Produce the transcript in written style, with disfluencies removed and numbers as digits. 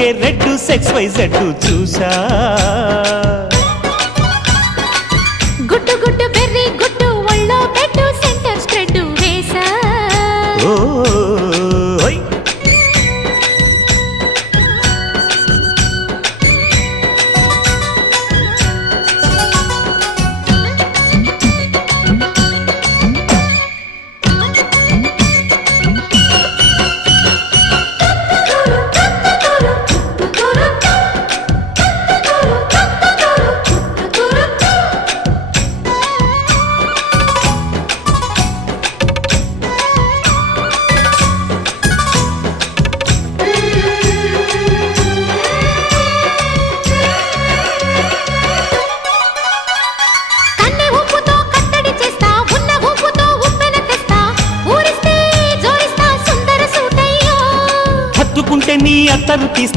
ఒకే red సెక్స్ Y Z చూసా గుట్టు గుట్టు బెర్రీ గుట్టు ఒళ్ళో పెట్టు సెంటర్ స్ప్రెడ్ వేసా ఓయ్ నీ అత్తరు తీస్తా